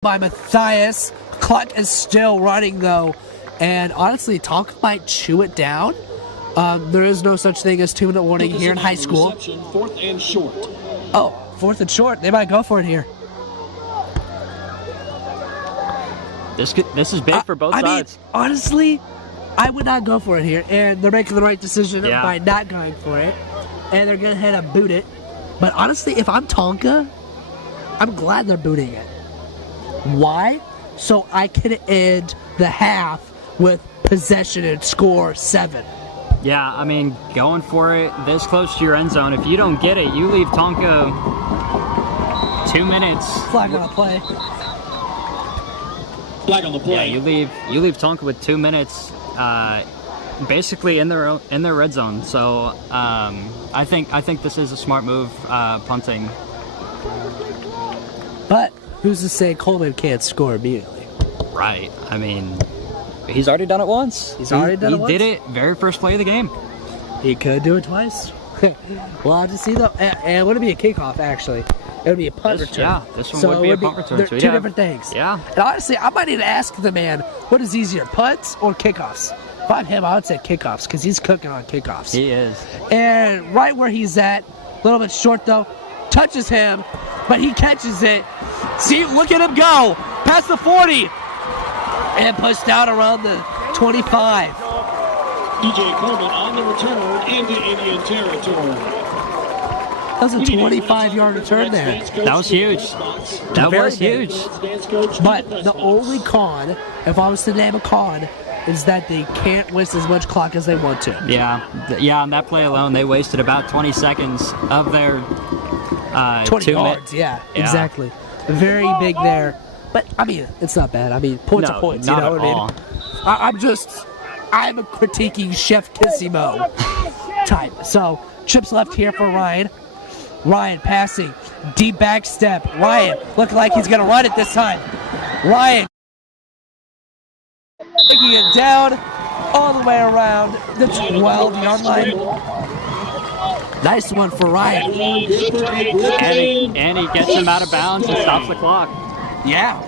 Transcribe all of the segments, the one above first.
by Matthias. Clock is still running though, and honestly, Tonka might chew it down. There is no such thing as 2-minute warning here in high school. Fourth and short. Oh, fourth and short. They might go for it here. This is big for both sides. Mean, honestly, I would not go for it here, and they're making the right decision by not going for it, and they're going to head and boot it. But honestly, if I'm Tonka, I'm glad they're booting it. Why? So I can end the half with possession and score 7. Yeah, I mean, going for it this close to your end zone, if you don't get it, you leave Tonka 2 minutes. Flag on the play. Flag on the play. Yeah, you leave Tonka with 2 minutes, basically in their red zone. So I think this is a smart move, punting. But who's to say Coleman can't score immediately? Right. I mean, he's already done it once. He did it very first play of the game. He could do it twice. We'll have to see though. And it wouldn't be a kickoff actually. It would be a punt return. Yeah, this one would be a punt return. They're two different things. Yeah. And honestly, I might need to ask the man, what is easier, punts or kickoffs? If I'm him, I would say kickoffs because he's cooking on kickoffs. He is. And right where he's at, a little bit short though, touches him, but he catches it. See, look at him go. Past the 40. And pushed out around the 25. DJ Coleman on the return into Indian territory. That was a 25-yard return there. That was huge. That was huge. But the only con, if I was to name a con, is that they can't waste as much clock as they want to. Yeah, on that play alone, they wasted about 20 seconds of their 20 yards, exactly. Very big there. But, I mean, it's not bad. I mean, points are points, you know what I mean? I'm a critiquing Chef Kissimo type. So, trips left here for Ryan. Ryan passing, deep back step. Ryan looking like he's going to run it this time. Ryan taking it down all the way around the 12-yard line. Nice one for Ryan. And he gets him out of bounds and stops the clock. Yeah.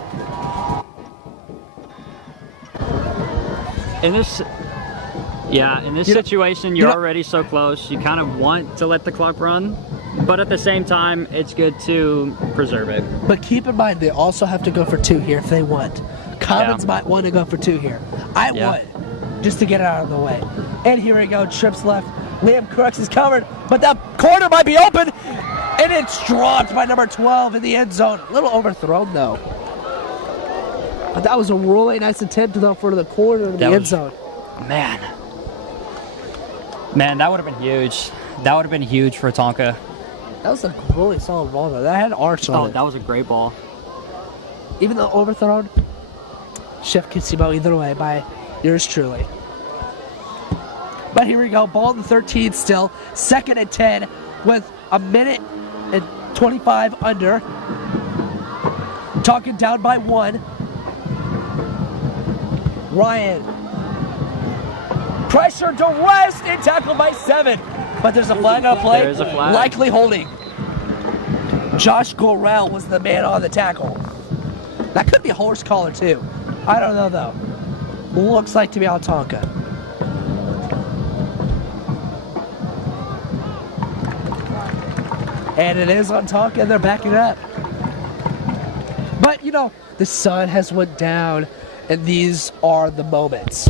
In this situation, you're already so close. You kind of want to let the clock run, but at the same time, it's good to preserve it. But keep in mind, they also have to go for 2 here if they want. Commons might want to go for 2 here. I would, just to get it out of the way. And here we go, trips left. Liam Crooks is covered, but that corner might be open, and it's dropped by number 12 in the end zone. A little overthrown, though. But that was a really nice attempt, though, for the corner of the end zone. Man, that would have been huge. That would have been huge for Tonka. That was a really solid ball, though. That had arch on it. That was a great ball. Even though overthrown, Chef Kissimo either way by yours truly. But here we go, ball in the 13 still. 2nd and 10 with a minute and 25 under. Tonka down by 1. Ryan. Pressure to rest and tackled by 7. But there's a flag on play. There's a flag. Likely holding. Josh Gorell was the man on the tackle. That could be a horse collar too. I don't know though. Looks like to be on Tonka. And it is on Tonka, and they're backing it up. But, you know, the sun has went down, and these are the moments.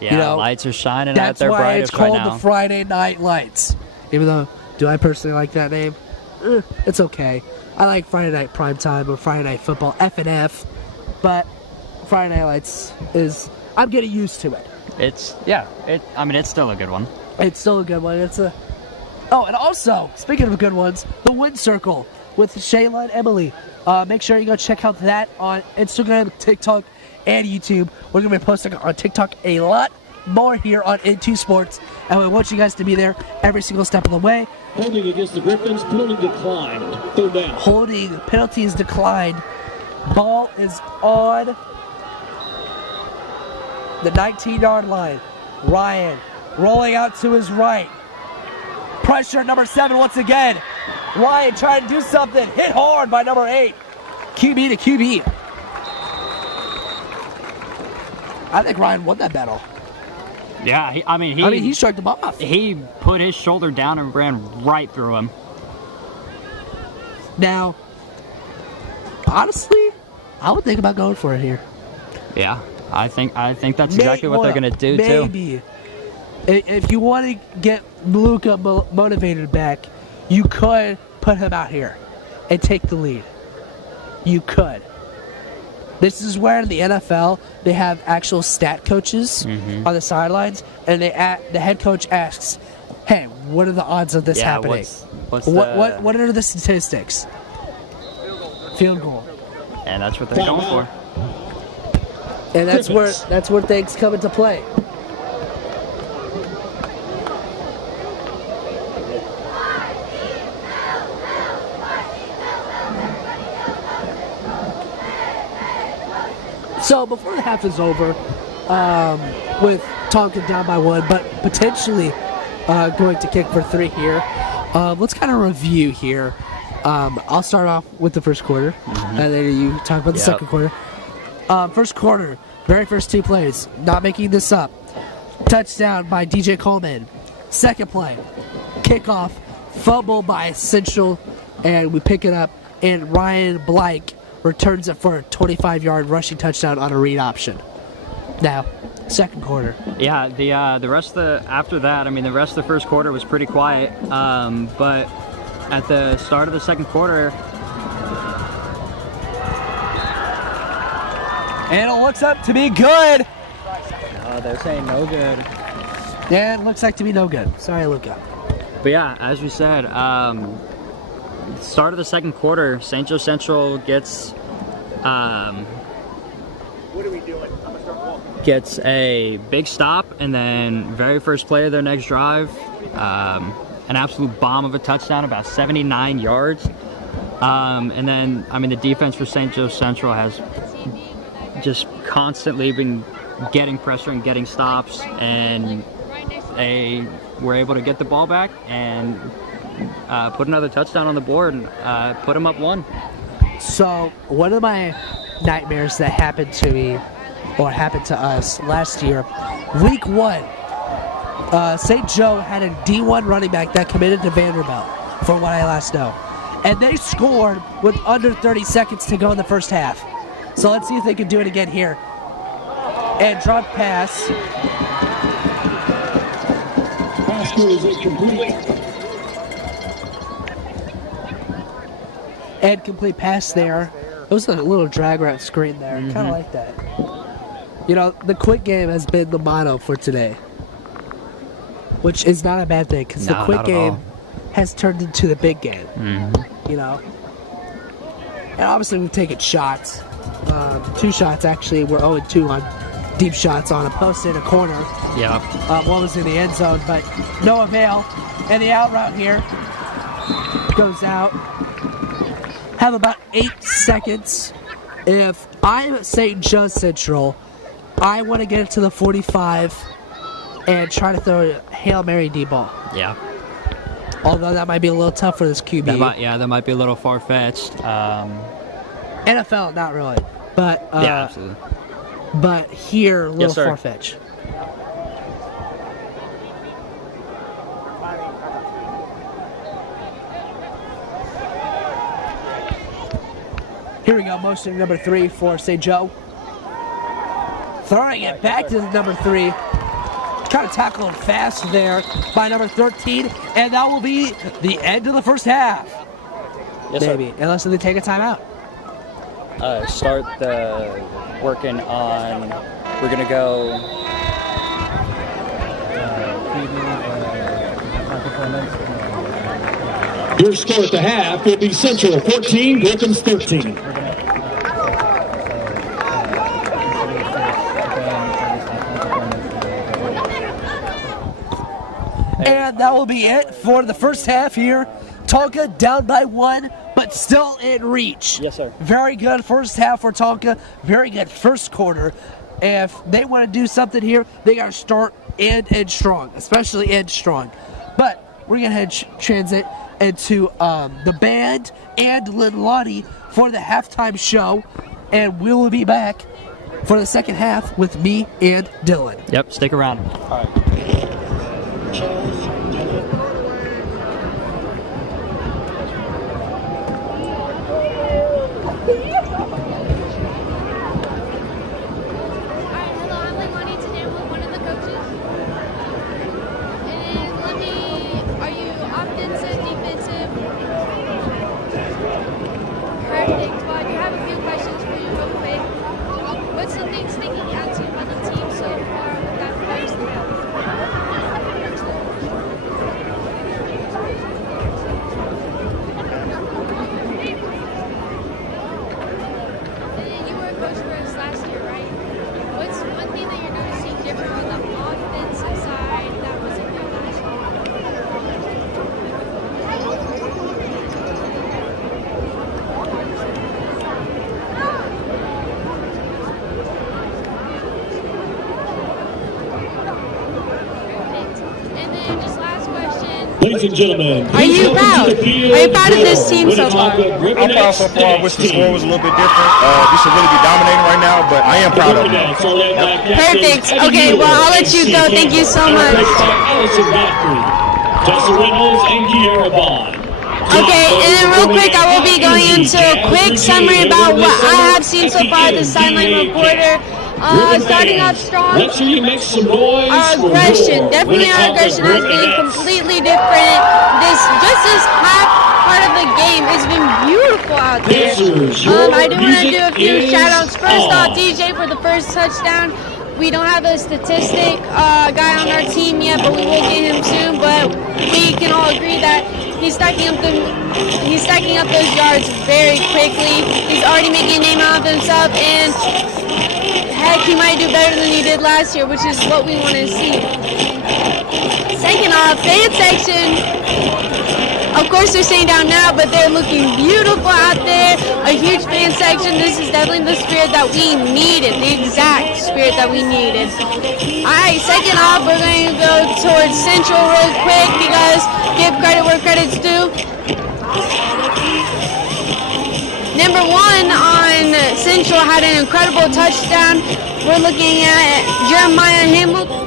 Yeah, lights are shining at their brightest right now. That's why it's called the Friday Night Lights. Even though, do I personally like that name? It's okay. I like Friday Night Primetime or Friday Night Football, F&F. But Friday Night Lights is, I'm getting used to it. It's still a good one. It's still a good one. Oh, and also, speaking of good ones, the Win Circle with Shayla and Emily. Make sure you go check out that on Instagram, TikTok, and YouTube. We're going to be posting on TikTok a lot more here on Into Sports, and we want you guys to be there every single step of the way. Holding against the Griffins, penalty declined. 3rd down. Holding, penalties declined. Ball is on the 19-yard line. Ryan rolling out to his right. Pressure, number 7 once again. Ryan trying to do something. Hit hard by number 8. QB to QB. I think Ryan won that battle. Yeah, he struck them off. He put his shoulder down and ran right through him. Now, honestly, I would think about going for it here. Yeah, I think that's exactly what they're going to do, too. Maybe. If you want to get Luka motivated back, you could put him out here and take the lead. You could. This is where in the NFL they have actual stat coaches on the sidelines, and the head coach asks, "Hey, what are the odds of this happening? What are the statistics?" Field goal. And that's what they're going for. And that's where things come into play. So before the half is over, with Tonka down by 1, but potentially going to kick for 3 here, let's kind of review here. I'll start off with the first quarter, and then you talk about the second quarter. First quarter, very first 2 plays, not making this up. Touchdown by DJ Coleman. Second play, kickoff, fumble by Central, and we pick it up, and Ryan Blake returns it for a 25-yard rushing touchdown on a read option. Now, second quarter. Yeah, the rest of after that, the rest of the first quarter was pretty quiet. But at the start of the second quarter, and it looks up to be good. They're saying no good. Yeah, it looks like to be no good. Sorry, Luka. But yeah, as we said, start of the second quarter, St. Joe Central gets gets a big stop, and then very first play of their next drive, an absolute bomb of a touchdown, about 79 yards. And then, the defense for St. Joe Central has just constantly been getting pressure and getting stops, and they were able to get the ball back and put another touchdown on the board and put them up 1. So one of my nightmares that happened to me, or happened to us last year, week 1, St. Joe had a D1 running back that committed to Vanderbilt, from what I last know. And they scored with under 30 seconds to go in the first half. So let's see if they can do it again here. And drop pass. Pass is incomplete. And complete pass there. It was a little drag route screen there. Kind of like that. The quick game has been the motto for today, which is not a bad thing, because the quick game has turned into the big game. And obviously we've taken shots. 2 shots actually. We're 0-2 on deep shots on a post in a corner. Yeah. One was in the end zone, but no avail. And the out route here goes out. Have about 8 seconds. If I'm at St. Joe Central, I want to get it to the 45 and try to throw a Hail Mary D-ball. Yeah. Although that might be a little tough for this QB. That might be a little far-fetched. NFL, not really. But yeah, absolutely. But here, a little far-fetched. Here we go, motion number 3 for St. Joe. Throwing it back to number 3. Trying to tackle him fast there by number 13. And that will be the end of the first half. Yes, maybe, sir. Unless they take a timeout. Start working on, we're going to go... Your score at the half will be Central 14, Griffins 13. And that will be it for the first half here. Tonka down by 1, but still in reach. Yes, sir. Very good first half for Tonka. Very good first quarter. If they want to do something here, they got to start end strong, especially end strong. But we're going to transit into the band and Lynn Lottie for the halftime show, and we will be back for the second half with me and Dylan. Yep, stick around. All right. Ladies and gentlemen, are you proud? Are you proud of this team so far? I'm proud so far. I wish the score was a little bit different. We should really be dominating right now, but I am proud of them. Perfect. Okay, well, I'll let you go. Thank you so much. Okay, and then real quick, I will be going into a quick summary about what I have seen so far as the sideline reporter. Starting off strong, our aggression, definitely our aggression has been completely different. This half part of the game has been beautiful out there. I do want to do a few shout outs. First off, DJ for the first touchdown. We don't have a statistic guy on our team yet, but we will get him soon. But we can all agree that he's stacking up those yards very quickly. He's already making a name out of himself, and heck, he might do better than he did last year, which is what we want to see. Second off, fan section. Of course, they're staying down now, but they're looking beautiful out there. A huge fan section. This is definitely the spirit that we needed, the exact spirit that we needed. All right, second off, we're going to go towards Central real quick because give credit where credit's due. Number one on Central had an incredible touchdown. We're looking at Jeremiah Hamilton.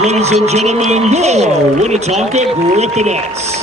Ladies and gentlemen, your Winnetonka Griffins.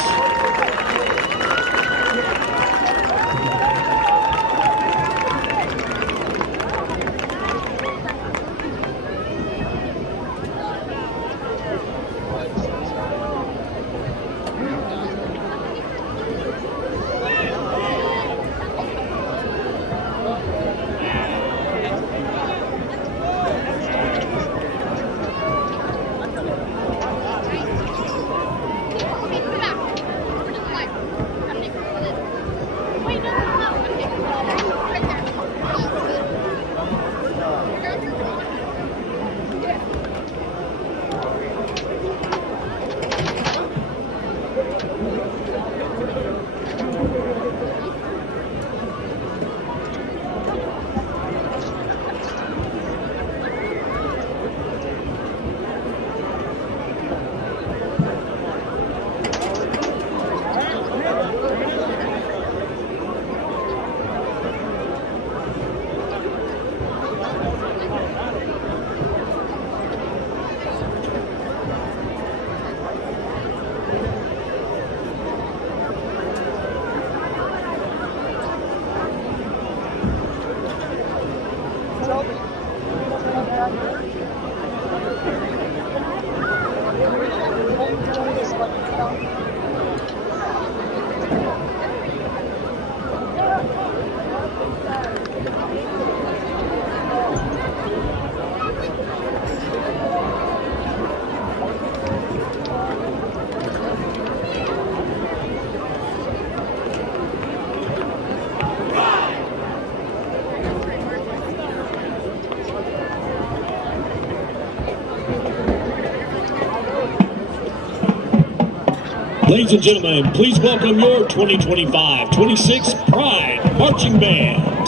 Ladies and gentlemen, please welcome your 2025-26 Pride Marching Band.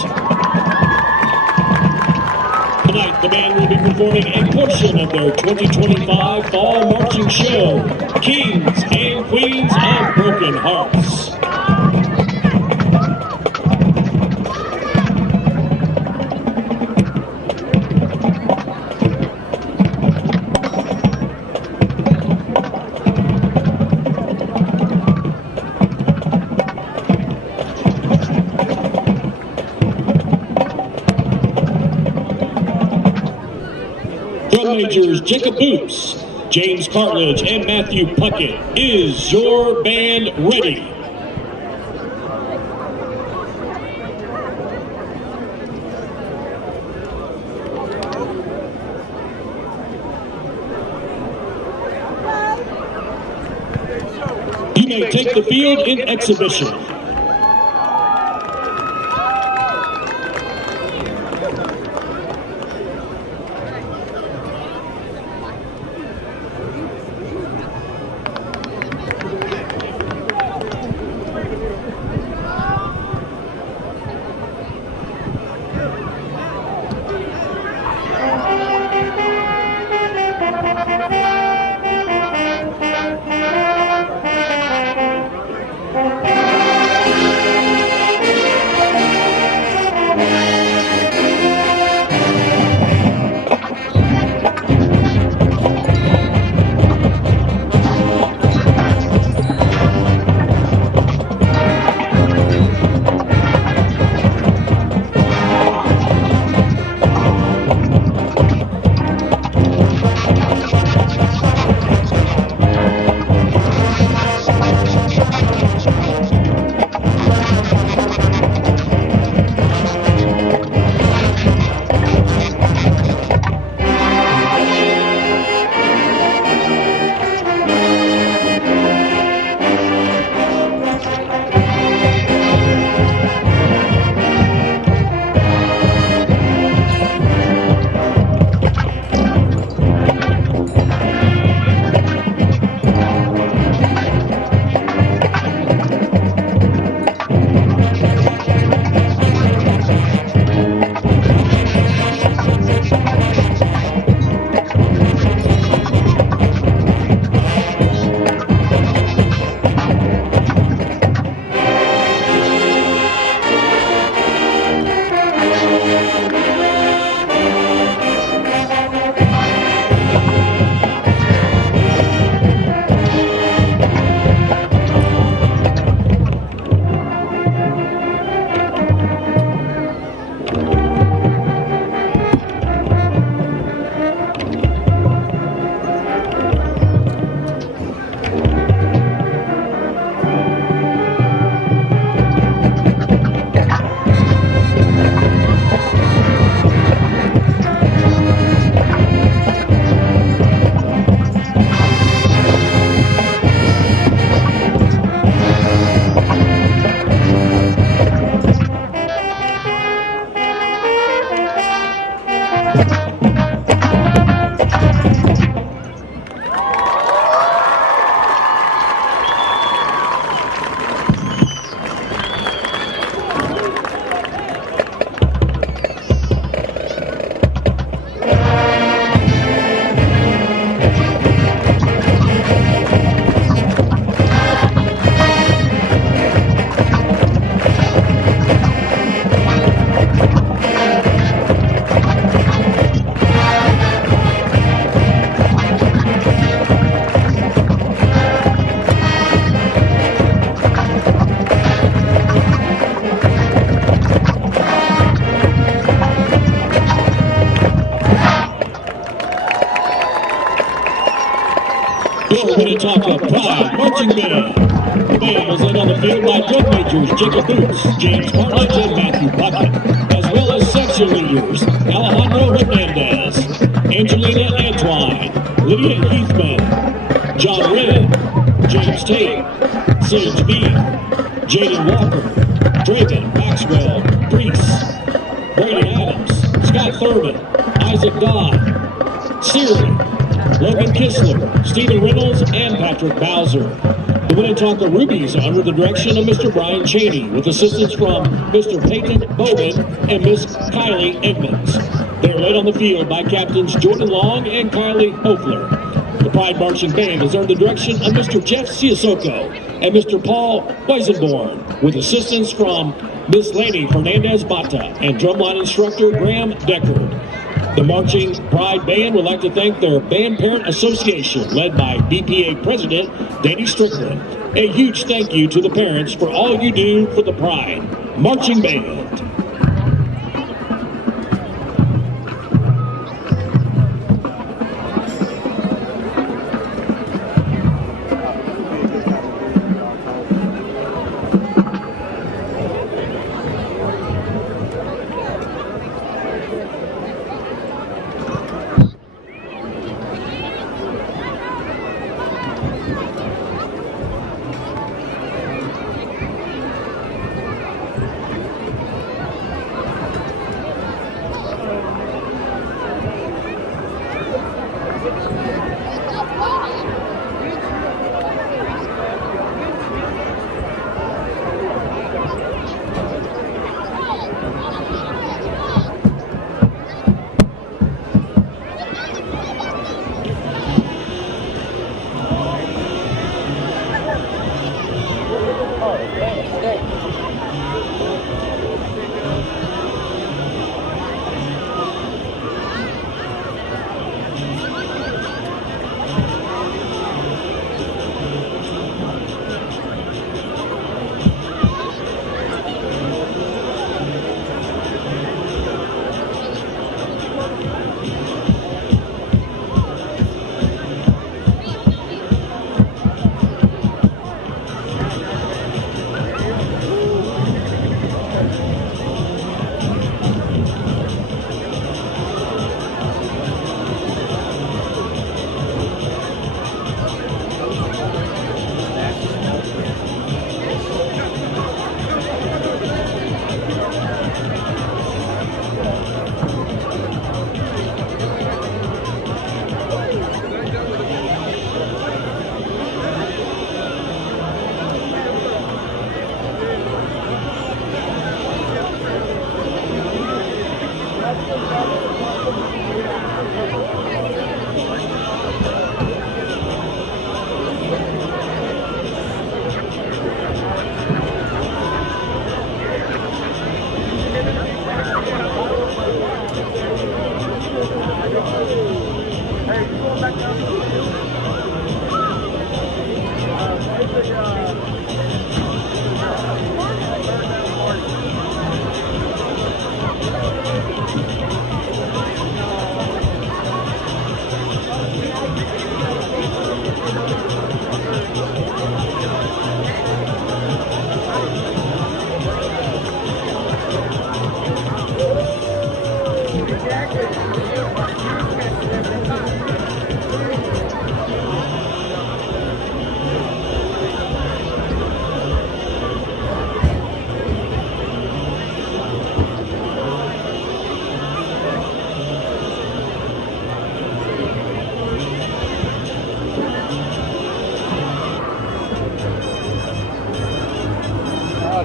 Tonight, the band will be performing a portion of their 2025 Fall Marching Show, Kings and Queens of Broken Hearts. Drum majors Jacob Boots, James Cartledge, and Matthew Puckett. Is your band ready? You may take the field in exhibition. Winnetonka Pride Marching Band. The band was led on the field by drum majors Jacob Boots, James Cartledge, and Matthew Puckett, as well as section leaders Alejandro Hernandez, Angelina Antwine, Lydia Heathman, John Red, James Tate, Sage B, Jaden Walker, Draven Maxwell, Brees, Brady Adams, Scott Thurman, Isaac Dodd, Siri, Logan Kistler, Stephen Reynolds, and Patrick Bowser. The Winnetonka Rubies under the direction of Mr. Brian Cheney with assistance from Mr. Peyton Bowman and Miss Kylie Edmonds. They're led on the field by Captains Jordan Long and Kylie Hofler. The Pride Marching Band is under the direction of Mr. Jeff Ciasoko and Mr. Paul Weisenborn with assistance from Miss Laney Fernandez Bata and drumline instructor Graham Deckard. The Marching Pride Band would like to thank their Band Parent Association, led by BPA President Danny Strickland. A huge thank you to the parents for all you do for the Pride Marching Band.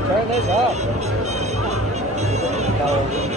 Turn this off. No.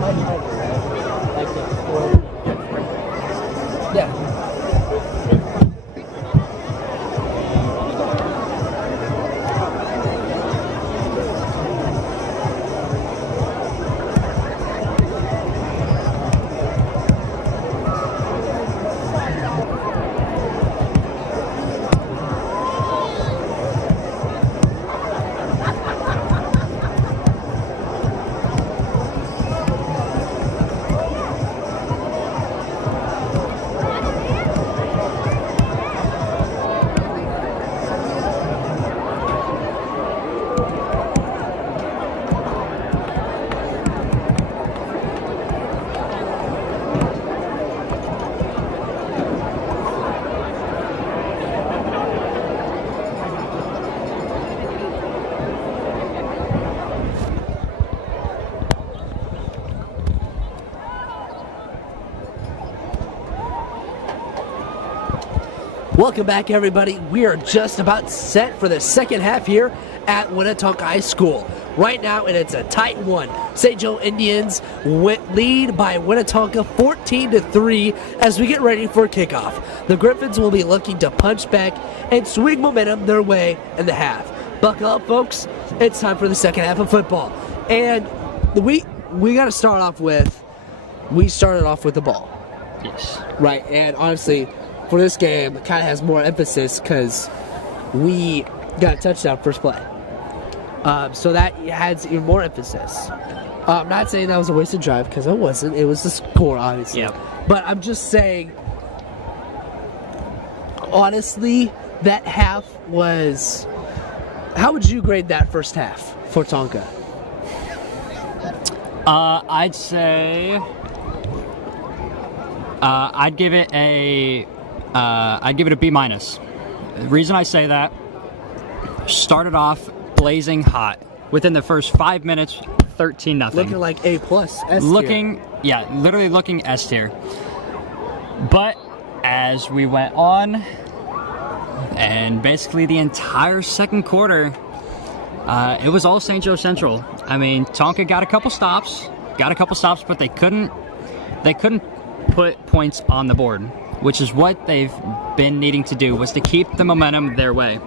my height, right? Like this. Yeah. Welcome back, everybody. We are just about set for the second half here at Winnetonka High School. Right now, and it's a tight one. St. Joe Indians lead by Winnetonka 14-3 as we get ready for kickoff. The Griffins will be looking to punch back and swing momentum their way in the half. Buckle up, folks. It's time for the second half of football. And we got to start off with, we started off with the ball. Yes. Right, and honestly, for this game, it kind of has more emphasis because we got a touchdown first play. So that has even more emphasis. I'm not saying that was a wasted drive because it wasn't. It was the score, obviously. Yep. But I'm just saying, honestly, that half was... How would you grade that first half for Tonka? I'd say... I'd give it a B minus. The reason I say that, started off blazing hot. Within the first 5 minutes, 13-0. Looking like A+, S tier. Literally looking S tier. But as we went on, and basically the entire second quarter, it was all St. Joe Central. I mean, Tonka got a couple stops, but they couldn't put points on the board, which is what they've been needing to do, was to keep the momentum their way.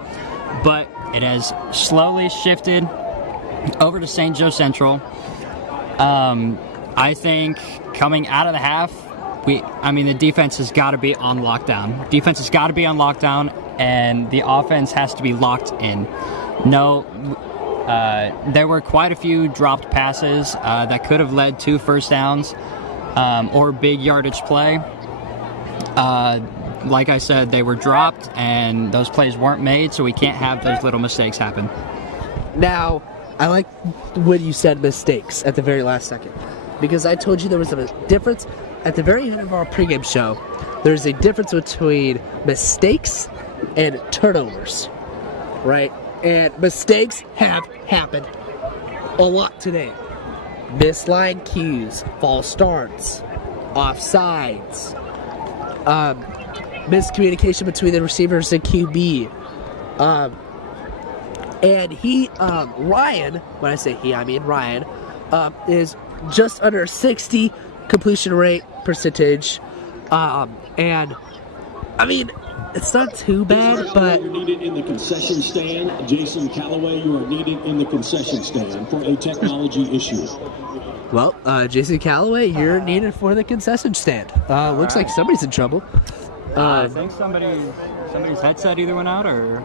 But it has slowly shifted over to St. Joe Central. I think coming out of the half, the defense has got to be on lockdown. And the offense has to be locked in. There were quite a few dropped passes that could have led to first downs or big yardage play. Like I said, they were dropped and those plays weren't made, so we can't have those little mistakes happen. Now, I like when you said mistakes at the very last second, because I told you there was a difference at the very end of our pregame show. There's a difference between mistakes and turnovers, right? And mistakes have happened a lot today. Missed line cues, false starts, offsides, miscommunication between the receivers and QB. And Ryan, when I say he, I mean Ryan, is just under 60 completion rate percentage. And, I mean, it's not too bad, but... You're needed in the concession stand. Jason Calloway, you are needed in the concession stand for a technology issue. Well, Jason Calloway, you're needed for the concession stand. Looks like somebody's in trouble. I think somebody's headset either went out, or...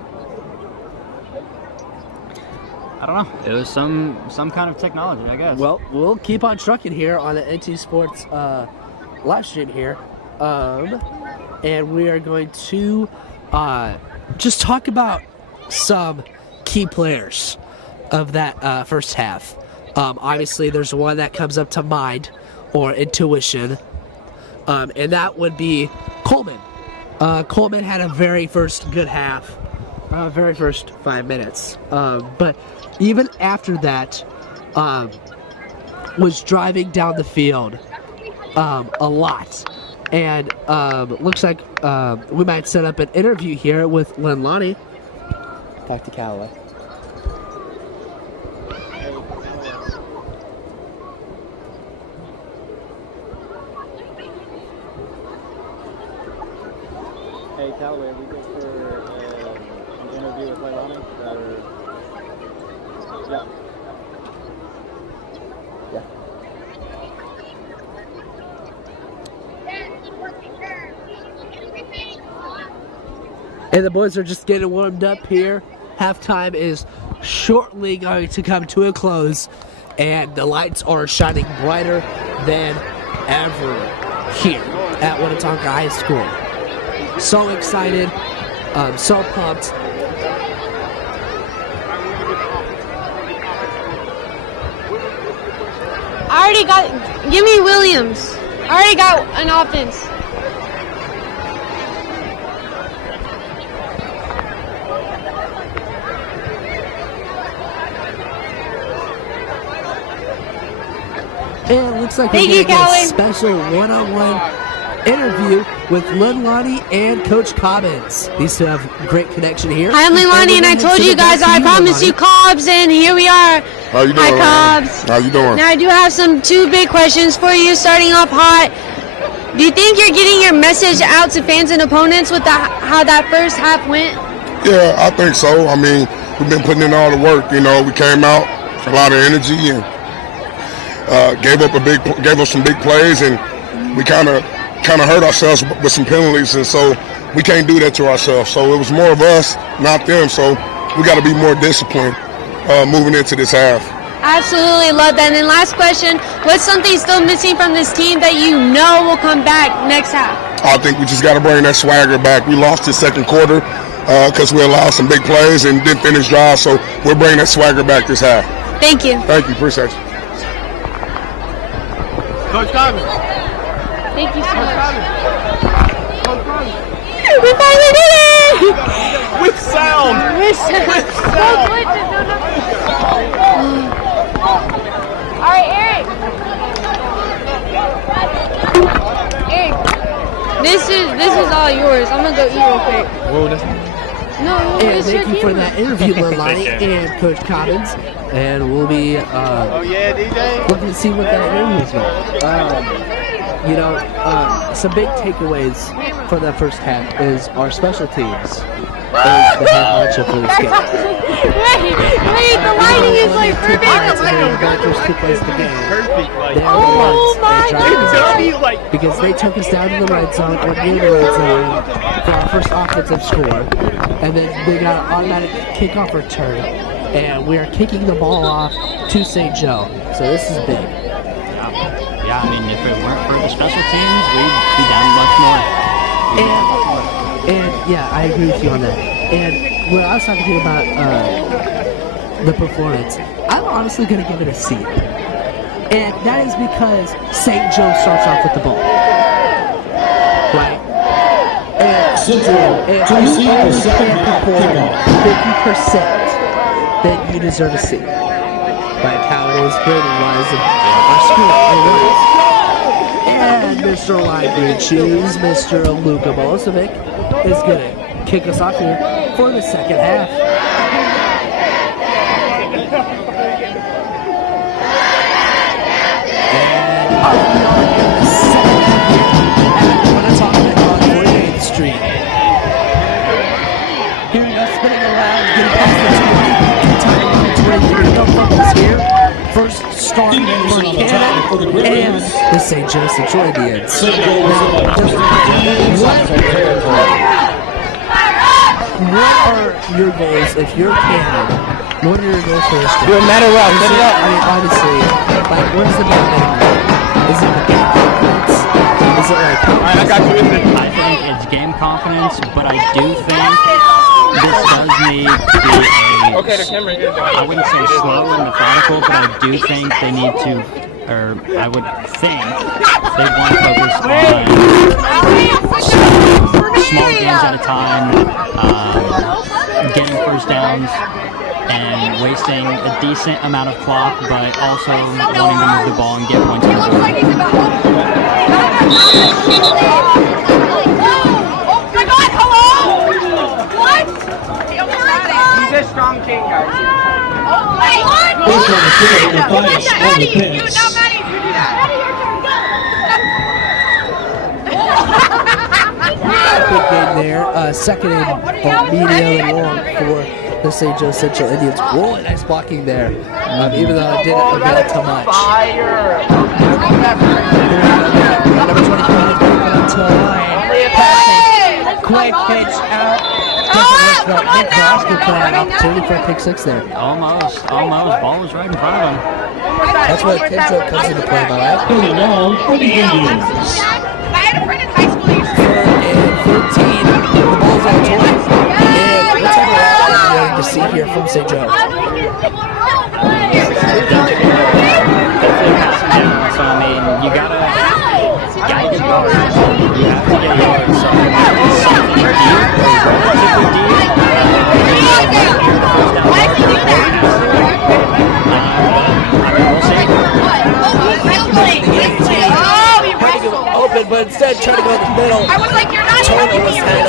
I don't know. It was some kind of technology, I guess. Well, we'll keep on trucking here on the NT Sports live stream here. And we are going to just talk about some key players of that first half. Obviously, there's one that comes up to mind, or intuition, and that would be Coleman. Coleman had a very first good half, very first 5 minutes. But even after that, was driving down the field a lot. And looks like we might set up an interview here with Lenlani. Talk to Callaway. Hey, Callaway, we go for an interview with Leilani? Yeah. And the boys are just getting warmed up here. Halftime is shortly going to come to a close, and the lights are shining brighter than ever here at Winnetonka High School. So excited, so pumped. I already got, give me Williams. I already got an offense. And it looks like we're getting a special one-on-one interview with Leilani and Coach Cobbins. These two have great connection here. Hi, I'm Leilani, and I told you guys I promised you Cobbs, and here we are. How you doing? Hi, Cobbs. How you doing? Now, I do have two big questions for you, starting off hot. Do you think you're getting your message out to fans and opponents with how that first half went? Yeah, I think so. I mean, we've been putting in all the work. You know, we came out with a lot of energy and gave us some big plays, and we kind of hurt ourselves with some penalties, and so we can't do that to ourselves. So it was more of us, not them. So we got to be more disciplined moving into this half. Absolutely love that. And then last question, what's something still missing from this team that you know will come back next half? I think we just got to bring that swagger back. We lost the second quarter because we allowed some big plays and didn't finish drives, so we're bringing that swagger back this half. Thank you. Thank you. Appreciate you. Coach Cobbins. Thank you so much. We finally did it! With sound. With sound. All right, Eric. Eric, this is all yours. I'm gonna go eat real quick. Whoa, that's No, And thank you for that interview, Leilani and Coach Cobbins. And we'll be looking to see what that interview is about. Some big takeaways from that first half is our special teams. The head honcho for this game. Wait, the lighting is like perfect. The first 2 plays of the game. They are the Oh ones my that drive God. us because they took us down to the red zone or near the red zone for our first offensive score, and then we got an automatic kickoff return, and we are kicking the ball off to St. Joe. So this is big. Yeah, I mean, if it weren't for the special teams, we'd be down much more. And yeah, I agree with you on that. And when I was talking to you about the performance, I'm honestly going to give it a C. And that is because St. Joe starts off with the ball. Right? And if you only can perform 50%, then you deserve a C. Like how it is grading-wise in our school. And Mr. Lime Green Shoes, Mr. Luka Milosevic, is going to kick us off here for the second half. And off we are in the second half here at Winnetonka on 48th Street. Here we go, spinning around, getting past the 20, time on the 23, no fumbles here. First start for Canada and the St. Joseph Troydians. What are your goals if you're Canada? What are your goals for this game? no matter what, set it up. I mean, honestly, like, what is the game? Is it the game confidence? Is it like... Alright, I got you with it. I think it's game confidence, but I do think this does need to be Okay, the camera is down. I wouldn't say slow and methodical, but I do think they need to, or I would think they want to focus on small games at a time, getting first downs, and wasting a decent amount of clock, but also wanting to move the ball and get points on the board. He's a strong king, guys. This one is taking the bias on the pins. Big game there. second and medium long for the St. Joe Central Indians. Really nice blocking there, even though it didn't avail too much. Number 25 going up to the line. Passing. Quick pitch out. Doesn't work though. Nick Glasgow could have an opportunity for a pick six there. Almost. Ball was right in front of him. That's where Kenzo comes into play, all right? Pulling on for the Indians. Third and 13. The ball's on 20. And what type of route are you going to see here from St. Joe? So I mean, you gotta get yards. You have to get yards. So something deep, relatively deep. We'll see. Open, but instead trying to go in the middle. I was like, you're not Totally was kind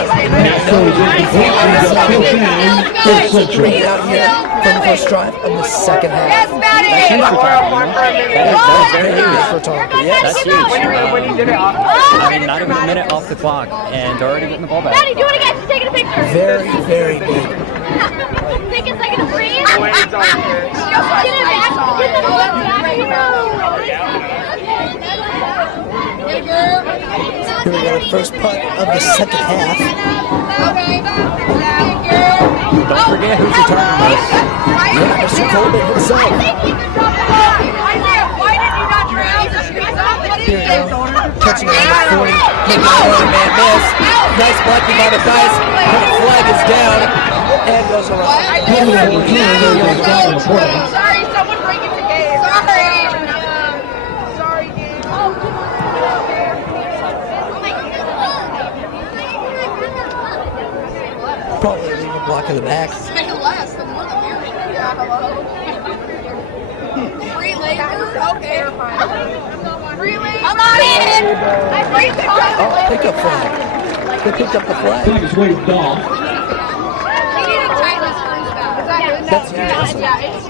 of green out here from the first drive of the second half. That's huge for Tonka. That's very huge for Tonka. Yes. That's huge. When you did it off. I mean, not even a minute off the clock, and they're already getting the ball back. Daddy, do it again. She's taking a picture. Very, very good. Take a second to breathe. When it's on here. Get it back. Get the ball Here we go, the first punt of the second half. Don't forget who's returning this. Yeah, Mr. Coleman himself. Here we go, catching it on the 40. Making a man miss. Nice blocking by the Dice. The flag is down and goes around. Sorry, someone break it to game. Sorry. Probably leave a block in the back. Make it less. The more the merrier. Yeah, hello. Free labor. Okay. Free labor. I'm on it. I break the Oh, pickup flag. They picked up the flag. Flag is waved off. We need to tighten the screws back. That's huge.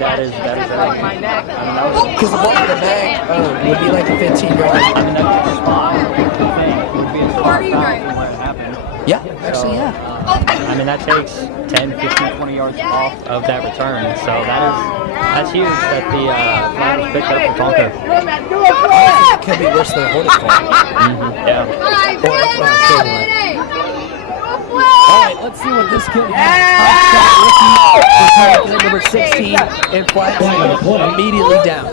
That is Like my neck. I mean, that was Because the ball in the bag would be like a 15-yard. I mean, that was a spot. The thing would be a spot foul from where it happened. Yeah, actually, yeah. I mean, that takes 10, 15, 20 yards off of that return. So that's huge that the flag was picked up for Tonka. Honestly, it could be worse than a holding call. Yeah. Or that's what I'm feeling like. All right, let's see what this kid has. Rookie, number 16, and flag immediately down.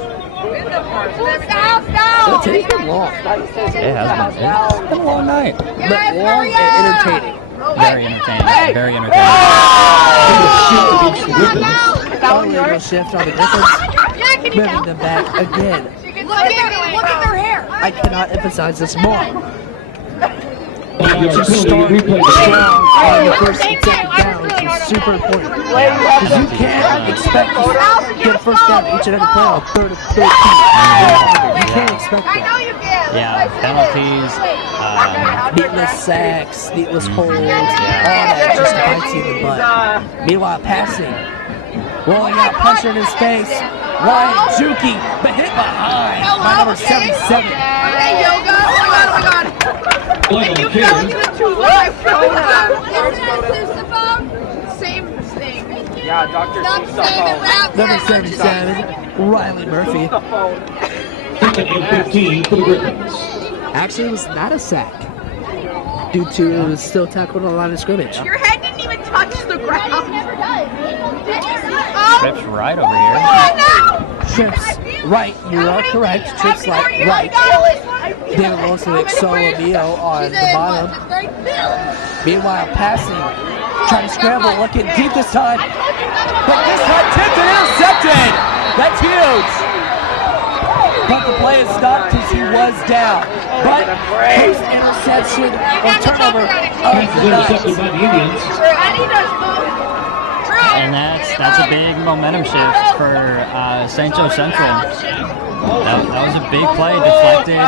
Today's been long. It has been. It's been a long night. But long and entertaining. Very entertaining. Very entertaining. Unbelievable shift on the Griffins. Moving them back again. Look at their hair. I cannot emphasize this more. Just Just start strong on the first and second down, which is super important. Because you can't expect to get a first down each and every play on third and 13. You can't expect that. Yeah, penalties. Needless sacks, needless holds, all that just bites you in the butt. Meanwhile, passing, rolling out pressure in his face. Ryan Juki, but hit behind by number 77. Okay, yoga. Oh my god. Flag on the carry. Same thing. Yeah, Dr. Number 77, Riley Murphy. Second and 15 for the Griffins. Actually, it was not a sack due to it was still tackled on the line of scrimmage. Your head didn't even touch the ground. Trips right over here. Trips right, you are correct. Trips right. David Wilson and Solomio on the bottom. Meanwhile, passing, trying to scramble, looking deep this time. But this time tipped and intercepted. That's huge. But the play is stopped because he was down. But first interception or turnover of the Intercepted by the Indians. And that's a big momentum shift for St. Joe Central. That was a big play, deflected.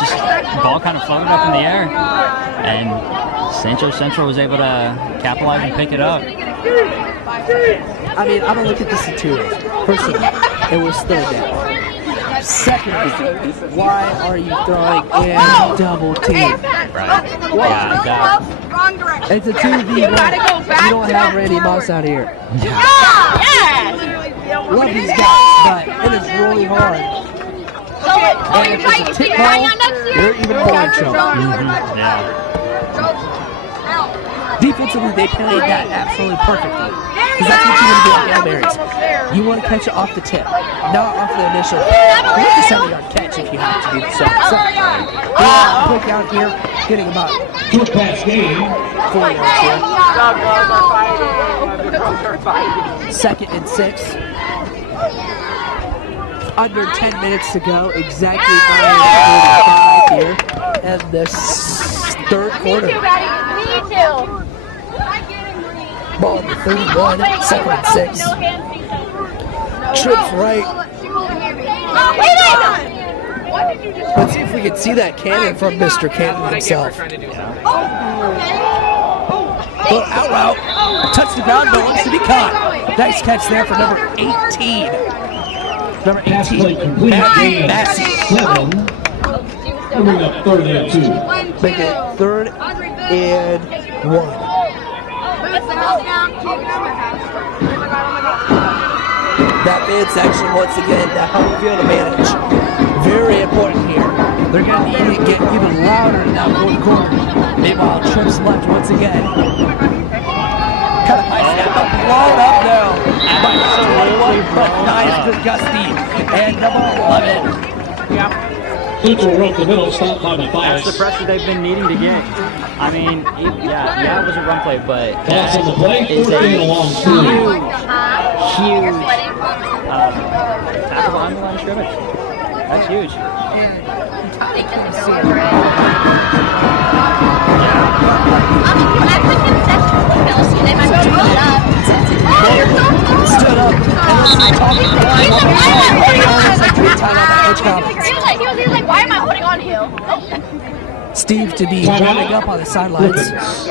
Just ball kind of floated up in the air, and St. Joe Central was able to capitalize and pick it up. I mean, I'm gonna look at this in two ways. First of all, it was still down. Second, why are you throwing in double team? Right. Yeah, It's a 2v1. You don't have Randy Moss out here. Love these guys, but it is really hard. And if it's a tip ball, you're even more in trouble. Yeah. Defensively, they played that absolutely perfectly. Because that's what you want to do with Hail Marys. You want to catch it off the tip, not off the initial. You want the 7-yard catch if you have to do the so. Quick out here, getting about 4 pass game. 4 yards here. Second and 6. Under 10 minutes to go. Exactly 9:45 here. And this third quarter. Ball to 31, second and 6. Trips right. Let's see if we can see that cannon from Mr. Cannon himself. Well, out route. Touch the ground, but wants to be caught. Nice catch there for number 18. Number 18, Matthew Massey. 7. Bring up 3rd and 2. Make it 3rd and 1. That midsection once again, the home field advantage. Very important here. They're going to need to get even louder in that fourth quarter. Meanwhile, Trips left once again. Kind of high step up, blown up now. By number 21, nice to Gusty. And number 11. Central broke the middle, stopped by the Fires. That's the pressure they've been needing to get. I mean, yeah, it was a run play, but Pass on the play, is 4th and long 2. huge tackle behind the line of scrimmage. That's huge. Stood up and listened talking to He was like, why am I holding on to you? Steve to be warming up on the sidelines. Yes.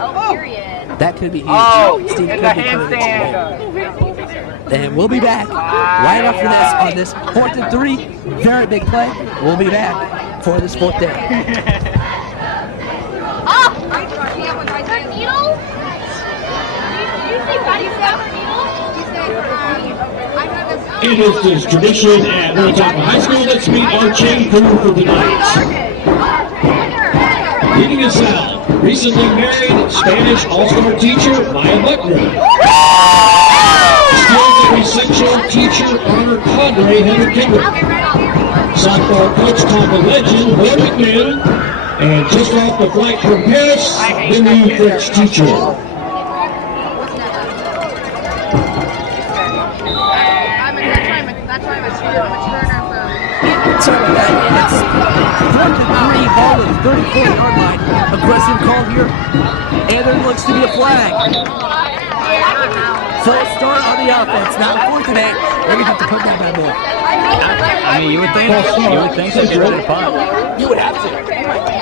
Oh, period. That could be huge. Steve could be coming in. And we'll be back right after this on this 4th and 3. Very big play. We'll be back for this 4th down. Oh! Her needles? You think Buddy's got her needles? It is this tradition at Winnetonka High School. Let's meet our chain crew for tonight. Leading us out, recently married Spanish all-star teacher Maya Buckner. Skills and reception teacher Honor Cadre Heather Kendrick. Softball coach Tonka legend Will McMahon. And just off the flight from Paris, the new French teacher. It's 4th and 3, ball at 34-yard line. Aggressive call here, and there looks to be a flag. Full start on the offense. Now 4th and 8. We're gonna have to put that bad boy. I mean, you would think they'd get ready to punt. You would have to.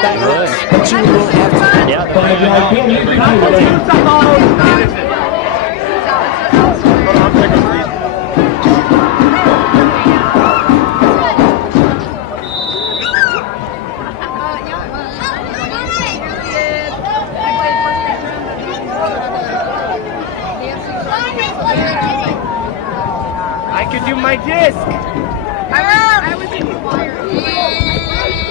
That hurts, but you would really have to. Yeah. 5-yard penalty. I could do my disc.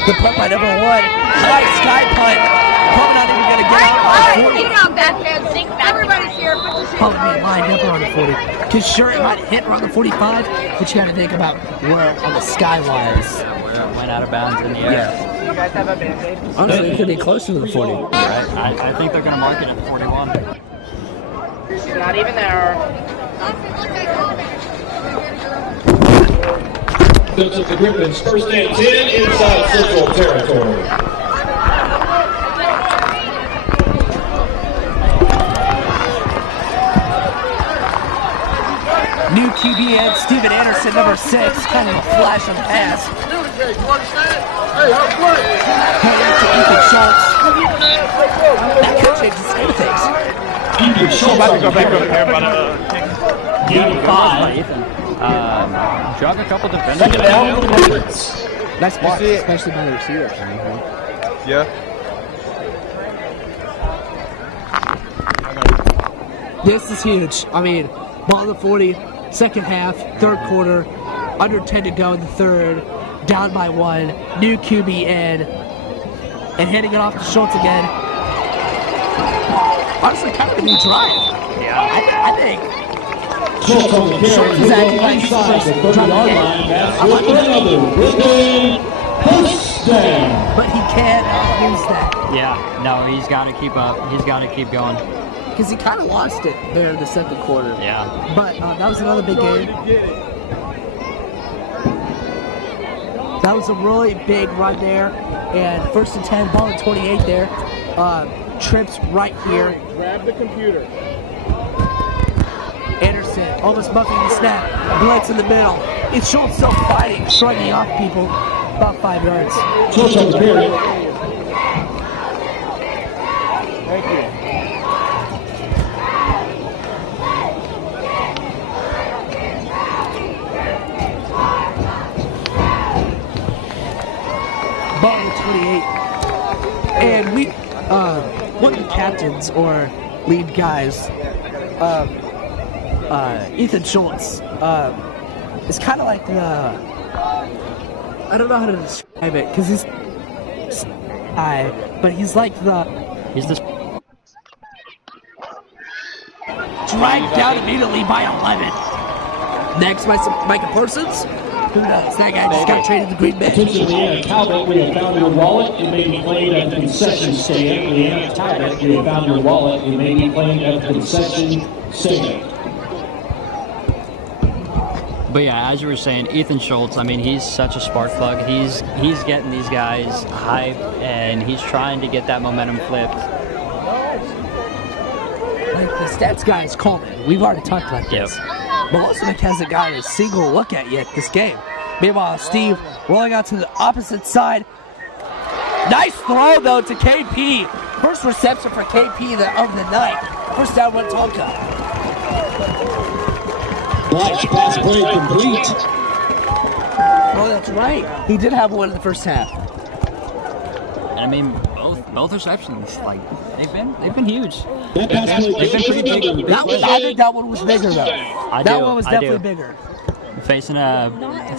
The punt by number 1. High sky punt. Probably not even going to get out on the 40. Everybody's here. Probably be lined up around the 40. Because sure, it might hit around the 45, but you got to think about where on the skywise. Where it went out of bounds in the air. Yeah. You guys have a Band-Aid? Honestly, it could be closer to the 40. Right? I think they're going to mark it at 41. She's not even there. Comes up the Griffins, 1st and 10 inside Central territory. New QB and Steven Anderson, number 6, kind of a flash on the pass. Heading to Ethan Schultz. That could change the same things. Ethan Schultz on the carry. Gain 5. Drug a couple defenders. Second down for the Griffins. Nice block, especially by the receivers. Yeah. This is huge. I mean, ball on the 40, second half, third quarter, under 10 to go in the third, down by 1, new QB in, and handing it off to Schultz again. Honestly, kind of a new drive. Yeah. I think. Schultz on the carry. Is that like Inside the 30-yard line. That's I like good for another. Griffin post down. But he can't lose that. Yeah, no, he's got to keep up. He's got to keep going. Because he kind of lost it there in the second quarter. Yeah. But that was another big game. That was a really big run there. And first and 10, ball at 28 there. Trips right here. Grab the computer. Anderson almost muffing the snap. Blitz in the middle. It's Schultz still fighting, shrugging off people. About 5 yards. Schultz on the carry. Thank you. Ball at 28. And we, one of the captains or lead guys, Ethan Schultz, is kind of like the, I don't know how to describe it, because he's, but he's like He's this. dragged down immediately by 11. Next, Micah Parsons. Who knows? That guy just got traded to Green Bay. Attention, Leanna Talbot, we have found your wallet. It may be played at the concession stand. Leanna Talbot, we have found your wallet. It may be played at the concession stand. But yeah, as you were saying, Ethan Schultz, I mean, he's such a spark plug. He's getting these guys hype, and he's trying to get that momentum flipped. Like the stats guy is Coleman. We've already talked about this. Milosevic hasn't gotten a single look at yet this game. Meanwhile, Steve rolling out to the opposite side. Nice throw, though, to KP. First reception for KP of the night. First down, Winnetonka. Flash pass play complete. Oh, that's right. He did have one in the first half. And I mean, both receptions, like they've been huge. That pass play They've been pretty big. I think that one was bigger, though. That one was definitely bigger. Facing a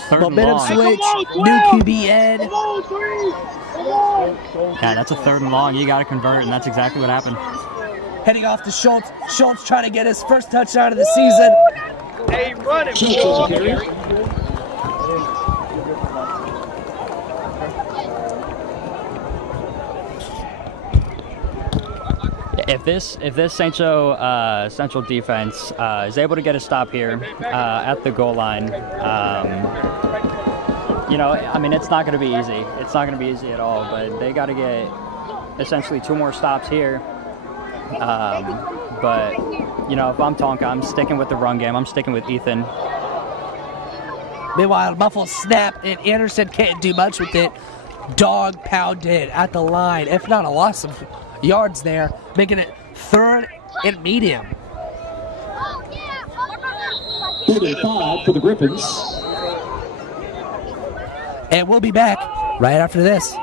third and Momentum long. switch, new QB in. Yeah, that's a third and long. You got to convert, and that's exactly what happened. Heading off to Schultz. Schultz trying to get his first touchdown of the season. Hey, run it, Schultz on the carry. If this St. Joe Central defense is able to get a stop here at the goal line, you know, I mean, it's not going to be easy. It's not going to be easy at all. But they got to get essentially 2 more stops here. But you know, if I'm Tonka, I'm sticking with the run game. I'm sticking with Ethan. Meanwhile, muffled snap, and Anderson can't do much with it. Dog pounded at the line, if not a loss of yards there, making it 3rd and medium. 35 for the Griffins. And we'll be back right after this.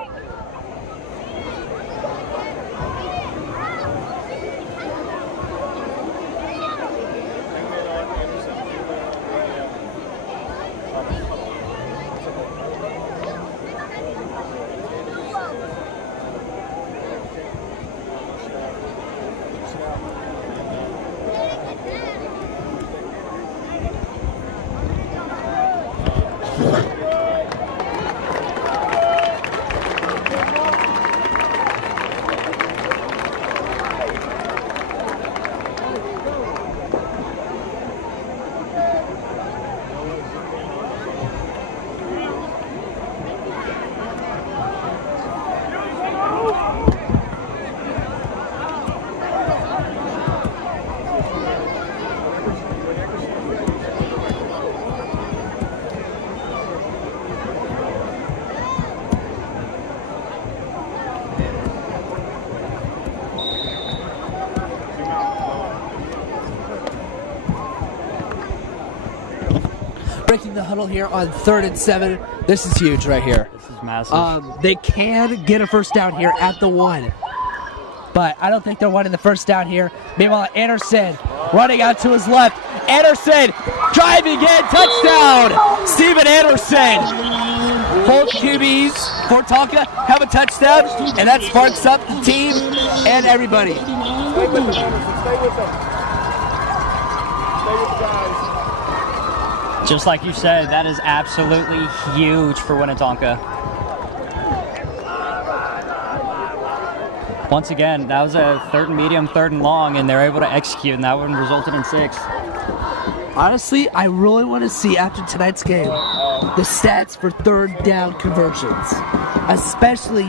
breaking the huddle here on 3rd and 7. This is huge right here. This is massive. They can get a first down here at the 1. But I don't think they're wanting the first down here. Meanwhile, Anderson running out to his left. Anderson driving in, touchdown! Steven Anderson. Both QBs for Tonka have a touchdown, and that sparks up the team and everybody. Stay with them, Anderson. Stay with them. Stay with the guys. Just like you said, that is absolutely huge for Winnetonka. Once again, that was a 3rd and medium, 3rd and long, and they're able to execute, and that one resulted in 6. Honestly, I really want to see after tonight's game the stats for 3rd down conversions, especially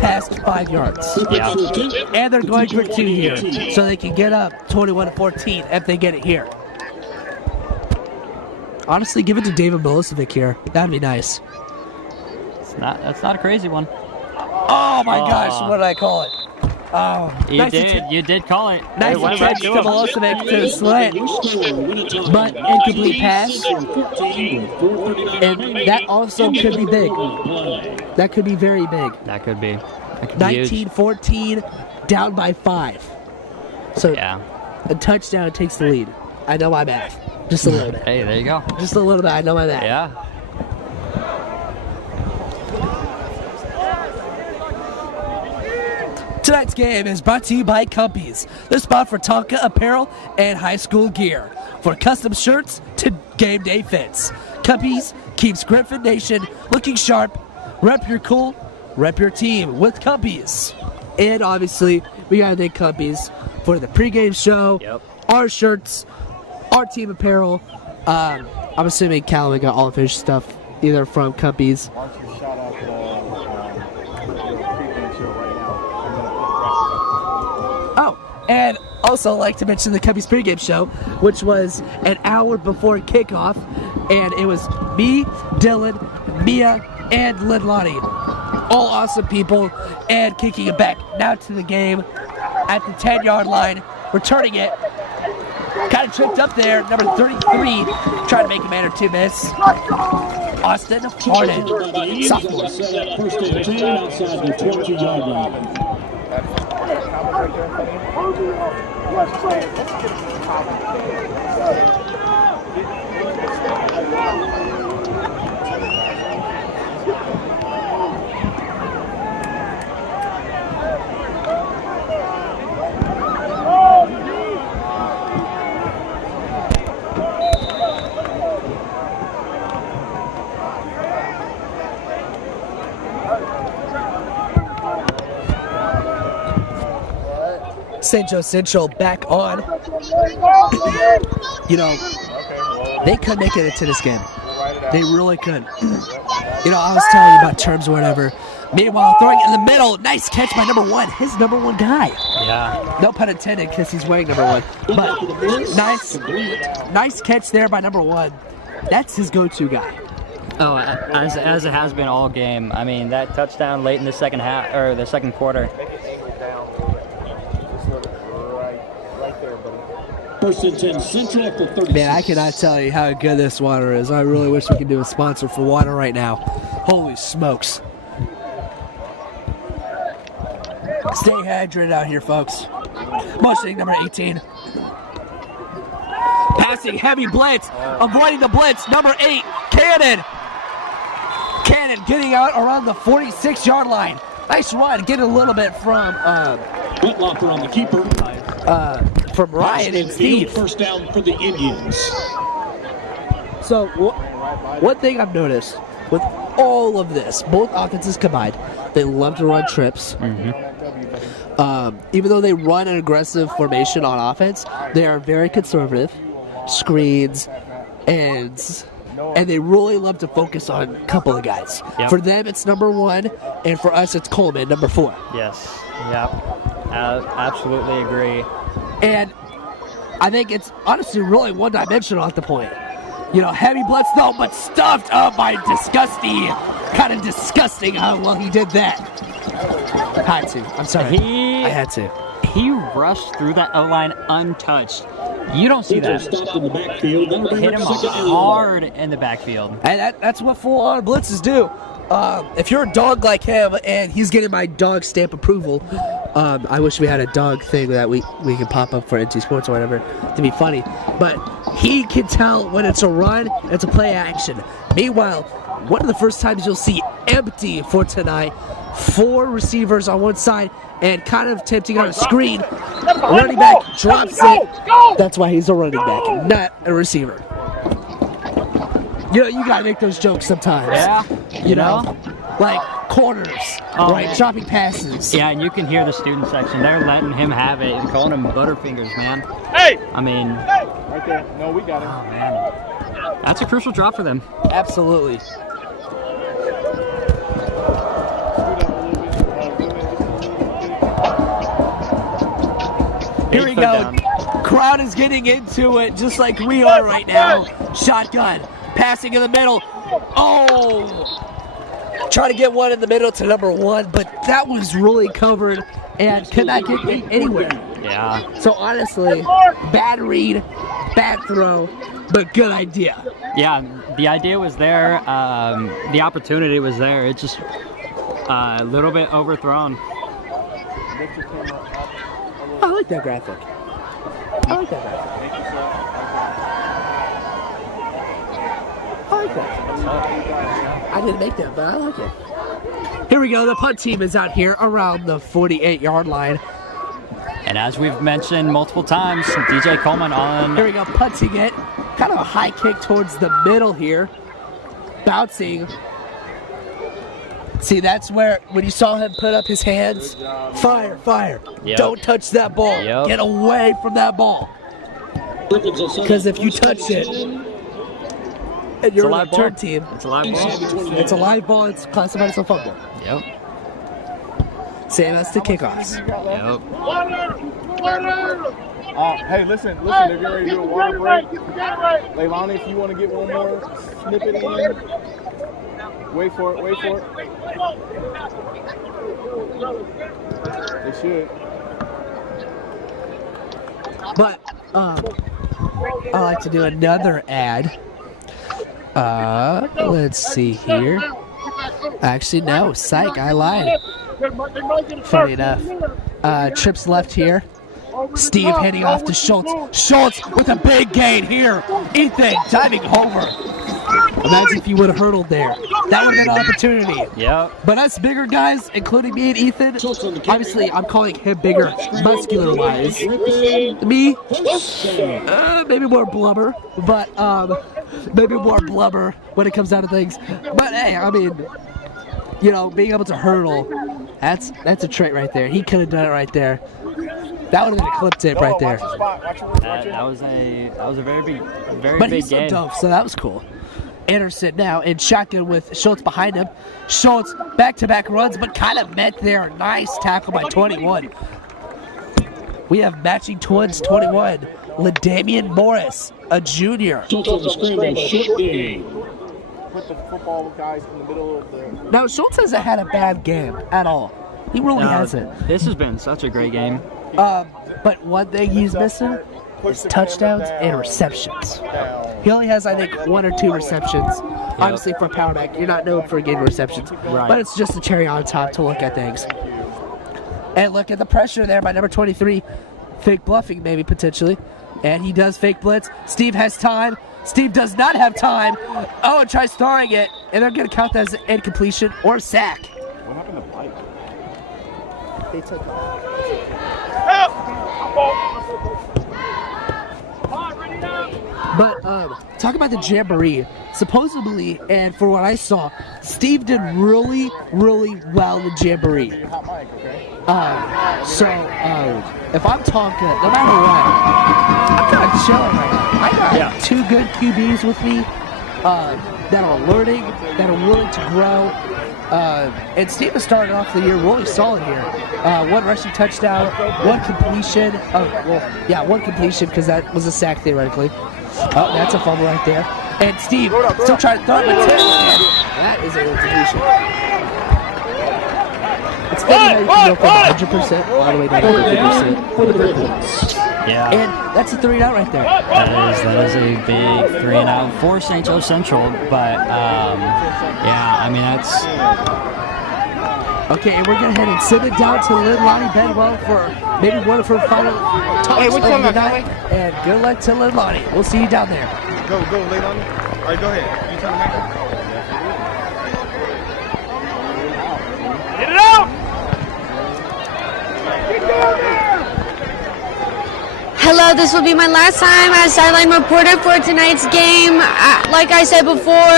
past 5 yards. Yeah. And they're going for 2 here, so they can get up 21-14 if they get it here. Honestly, give it to David Milosevic here. That'd be nice. That's not a crazy one. Oh my gosh, what did I call it? Oh, You did call it. Nice catch to Milosevic to the slant, but incomplete pass. And that also could be big. That could be very big. That could be. 19-14, down by 5. So yeah, a touchdown takes the lead. I know my math. Just a little bit. Hey, there you go. Just a little bit. I know my math. Yeah. Tonight's game is brought to you by Cumpies, the spot for Tonka apparel and high school gear. For custom shirts to game day fits. Cumpies keeps Griffin Nation looking sharp. Rep your cool, rep your team with Cumpies. And obviously, we gotta thank Cumpies for the pregame show, our shirts, our team apparel. I'm assuming Callum got all of his stuff either from Cumpies. Oh, and also like to mention the Cubbies pregame show, which was an hour before kickoff, and it was me, Dylan, Mia, and Lidlani. All awesome people, and kicking it back now to the game at the 10-yard line, returning it. Kind of tripped up there, number 33, trying to make a man or two miss. Austin Harden, sophomore. First and 10 outside the 20-yard line. St. Joe Central back on. You know, they could make it into this game. They really could. You know, I was telling you about terms or whatever. Meanwhile, throwing it in the middle. Nice catch by number 1. His number 1 guy. Yeah. No pun intended because he's wearing number 1. But nice catch there by number 1. That's his go-to guy. Oh, as it has been all game. I mean, that touchdown late in the second half or the second quarter. First and 10 Central for 36. Man, I cannot tell you how good this water is. I really wish we could do a sponsor for water right now. Holy smokes. Stay hydrated out here, folks. Motioning number 18. Passing, heavy blitz. Avoiding the blitz. Number 8, Cannon. Cannon getting out around the 46-yard line. Nice run. Getting a little bit from Whitlocker on the keeper. From Ryan and Steve. First down for the Indians. So, one thing I've noticed with all of this, both offenses combined, they love to run trips. Even though they run an aggressive formation on offense, they are very conservative. Screens, ends, and they really love to focus on a couple of guys. Yep. For them, it's number 1, and for us, it's Coleman, number 4. Yes. Yep. Absolutely agree. And I think it's honestly really one-dimensional at the point. You know, heavy blitz though, but stuffed up by disgusting. Kind of disgusting how well he did that. Had to. I'm sorry. I had to. He rushed through that O-line untouched. You don't see that. Stopped in the backfield. That'll bring Hit up him second and hard in the backfield. And that's what full-on blitzes do. If you're a dog like him and he's getting my dog stamp approval, I wish we had a dog thing that we could pop up for NT Sports or whatever to be funny. But he can tell when it's a run, it's a play action. Meanwhile, one of the first times you'll see empty for tonight, 4 receivers on one side and kind of tempting on a screen. Running back drops it. That's why he's a running back, not a receiver. You gotta make those jokes sometimes. Yeah. You know? Like corners, right? Man. Dropping passes. Yeah, and you can hear the student section. They're letting him have it and calling him Butterfingers, man. Hey! I mean, Right there. No, we got him. oh, man. That's a crucial drop for them. Absolutely. Here we Third go. down. Crowd is getting into it just like we are right now. Shotgun. Passing in the middle. Oh! Trying to get one in the middle to number 1, but that was really covered and could not get anywhere. Yeah. So honestly, bad read, bad throw, but good idea. Yeah, the idea was there. The opportunity was there. It's just a little bit overthrown. I like that graphic. I like that graphic. I like that. I didn't make that, but I like it. Here we go. The punt team is out here around the 48-yard line. And as we've mentioned multiple times, DJ Coleman on. Here we go, punting it. Kind of a high kick towards the middle here. Bouncing. See, that's where, when you saw him put up his hands, fire, fire. Yep. Don't touch that ball. Yep. Get away from that ball. Because if you touch it, and you're a return team, It's a live ball. it's a live ball, it's classified as a fumble. Yep. Same as the kickoffs. Yep. Hey, listen, they're getting ready to do a water break. Leilani, if you want to get one more snippet in, wait for it. They should. But I like to do another ad. Let's see here. Actually, no, psych, I lied. Funny enough. Trips left here. Steve heading off to Schultz. Schultz with a big gain here. Ethan diving over. Imagine if you would have hurdled there. That would have been an opportunity. Yep. But us bigger guys, including me and Ethan, obviously I'm calling him bigger, muscular-wise. Me, maybe more blubber, but maybe more blubber when it comes down to things. But hey, I mean, you know, being able to hurdle, that's a trait right there. He could have done it right there. That would have been a clip tip right there. That was a very But big he's so game. dope, so that was cool. Anderson now in shotgun with Schultz behind him. Schultz back-to-back runs, but kind of met there. Nice tackle by 21. We have matching twins, 21. LaDamian Morris, a junior. Schultz on the scramble, short game. Put the football guys in the middle of the. Now, Schultz hasn't had a bad game at all. He really hasn't. This has been such a great game. But one thing he's missing is touchdowns and receptions. He only has, I think, 1 or 2 receptions. Obviously, for a power back, you're not known for getting receptions. Right. But it's just a cherry on top to look at things. And look at the pressure there by number 23. Fake bluffing, maybe, potentially. And he does fake blitz. Steve has time. Steve does not have time. Oh, and tries throwing it. And they're going to count that as an incompletion or sack. What happened to Mike? They took it. But talk about the jamboree. Supposedly, and for what I saw, Steve did really, really well in the jamboree. Hot mic, okay? So if I'm talking, no matter what, I'm kind of chilling right now. I got 2 good QBs with me that are learning, that are willing to grow. And Steve has started off the year really solid here. 1 rushing touchdown, 1 completion. 1 completion because that was a sack theoretically. Oh, that's a fumble right there. And Steve still trying to throw it, but that is an incompletion. It's funny how you can go from 100% all the way down to 50% for the Griffins. Yeah. And that's a 3 and out right there. That is a big 3 and out for St. Joe Central. But, yeah, I mean, that's... Okay, and we're going to head and send it down to Leilani Bedwell for maybe one of her final talks of the night. And good luck to Leilani. We'll see you down there. Go, Leilani. All right, go ahead. You turn the mic on. Get it out! Hello, this will be my last time as sideline reporter for tonight's game. Like I said before,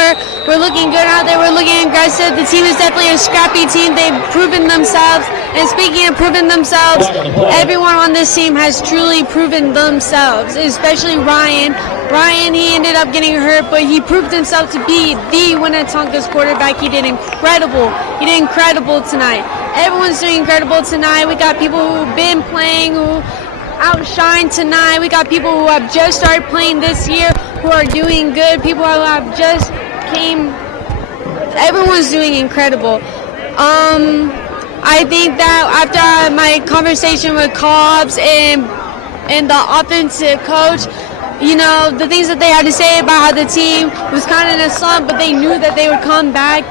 we're looking good out there. We're looking aggressive. The team is definitely a scrappy team. They've proven themselves. And speaking of proving themselves, everyone on this team has truly proven themselves, especially Ryan. Ryan, he ended up getting hurt, but he proved himself to be the Winnetonka's quarterback. He did incredible. He did incredible tonight. Everyone's doing incredible tonight. We got people who've been playing, who outshine tonight. We got people who have just started playing this year who are doing good. People who have just came. Everyone's doing incredible. I think that after my conversation with Cobbs and the offensive coach, you know, the things that they had to say about how the team was kind of in a slump, but they knew that they would come back.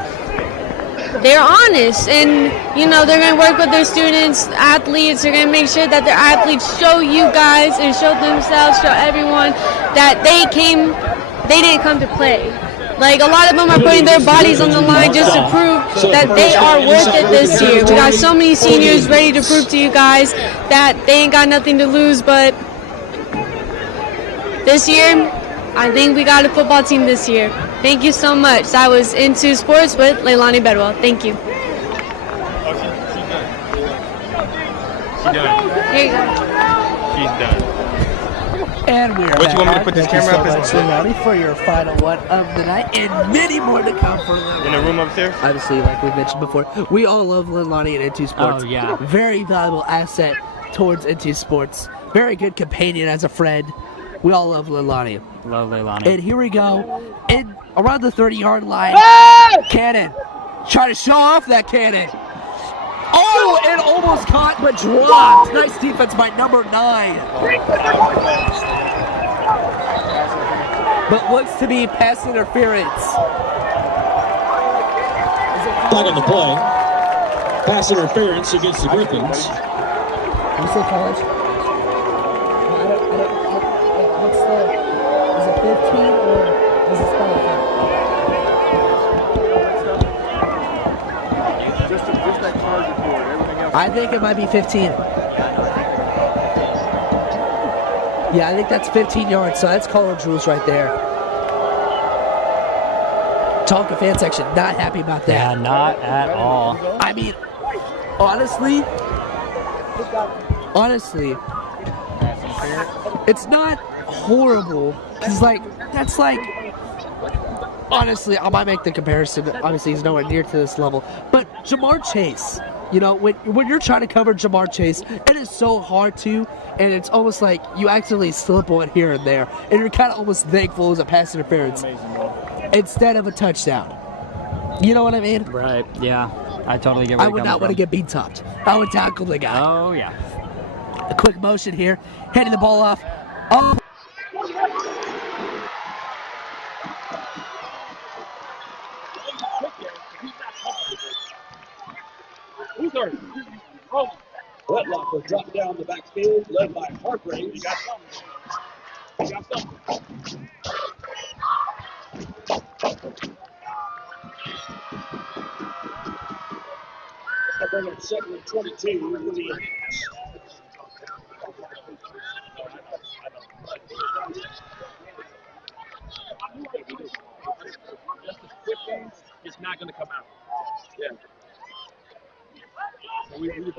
They're honest, and you know they're gonna work with their students, athletes. They're gonna make sure that their athletes show you guys and show themselves, show everyone that they didn't come to play. Like a lot of them are putting their bodies on the line just to prove that they are worth it this year. We got so many seniors ready to prove to you guys that they ain't got nothing to lose. But this year, I think we got a football team this year. Thank you so much. That was Into Sports with Leilani Bedwell. Thank you. She's done. Here you go. She's done. And we're What, you want me to put this camera up? Thank you so much, Leilani, for your final one of the night, and many more to come for Leilani. In the room upstairs? Obviously, like we mentioned before, we all love Leilani and Into Sports. Oh, yeah. Very valuable asset towards Into Sports. Very good companion as a friend. We all love Leilani. Love Leilani. And here we go. In around the 30-yard line. Cannon. Try to show off that cannon. Oh, and almost caught but dropped. Nice defense by number 9. But looks to be pass interference. Flag on the play. Pass interference against the Griffins. You say college? What's the, is it 15 or is it spelled out? Just that charge report. Everything else. I think it might be 15. Yeah, I think that's 15 yards, so that's college rules right there. Tonka fan section, not happy about that. Yeah, not at all. I mean, honestly, it's not horrible, because, like, that's like, honestly, I might make the comparison. Obviously, he's nowhere near to this level. But Jamar Chase, you know, when you're trying to cover Jamar Chase, it is so hard to, and it's almost like you accidentally slip one here and there, and you're kind of almost thankful as a pass interference instead of a touchdown. You know what I mean? Right, yeah. I totally get where I you're would coming not want to from. get beat topped. I would tackle the guy. Oh, yeah. A quick motion here, heading the ball off. Oh. Whitlock will drop down the backfield, led by Hargrave. You got something. You got something. They're bringing 2nd and 22 for the